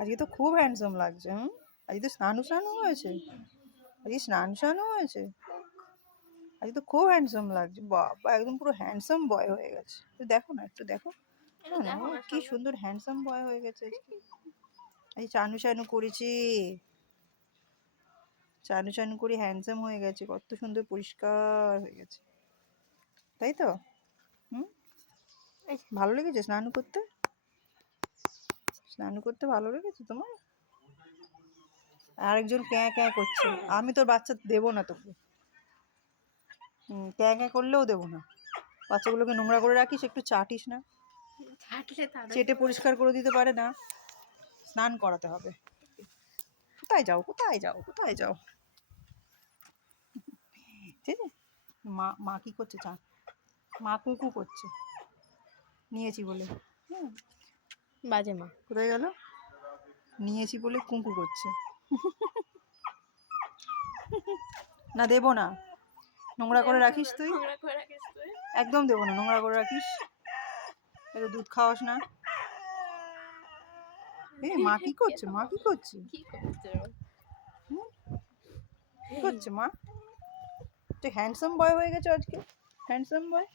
আজকে তো খুব হ্যান্ডসাম লাগছে। আজকে তো স্নানু হয়েছে। আজকে স্নানু হয়েছে। আজকে তো খুব হ্যান্ডসাম লাগছে। বাবা একদম পুরো হ্যান্ডসাম বয় হয়ে গেছে। তো দেখো না, একটু দেখো না, ও কি সুন্দর হ্যান্ডসাম বয় হয়ে গেছে আজকে। আজকে চানু করেছি, চানু করে হ্যান্ডসাম হয়ে গেছে, কত সুন্দর পরিষ্কার হয়ে গেছে, তাই তো? ভালো লেগেছে স্নান করতে? স্নান করতে ভালো লেগেছে তোমার? আরেকজন ক্যাঁ ক্যাঁ করছে, আমি তোর বাচ্চা দেবো না তোকে। ক্যাঁ ক্যাঁ করলেও দেবো না। বাচ্চাগুলোকে নোংরা করে রাখিস, একটু চাটিস না, চেটে পরিষ্কার করে দিতে পারে না। স্নান করাতে হবে। কোথায় যাও কোথায় যাও কোথায় যাও? ঠিক আছে, মা কি করছে? মা কুকু করছে, নিয়েছি বলে। বাজে মা কোথায় গেল? নিয়েছি বলে কুকু করছে। না দেবো না, নোংরা করে রাখিস তুই। একদম দেবো না, নোংরা করে রাখিস। একটু দুধ খাওয়াস না। মা কি করছে? মা কি করছে? কি করছে মা? তুই হ্যান্ডসাম বয় হয়ে গেছে আজকে, হ্যান্ডসাম বয়।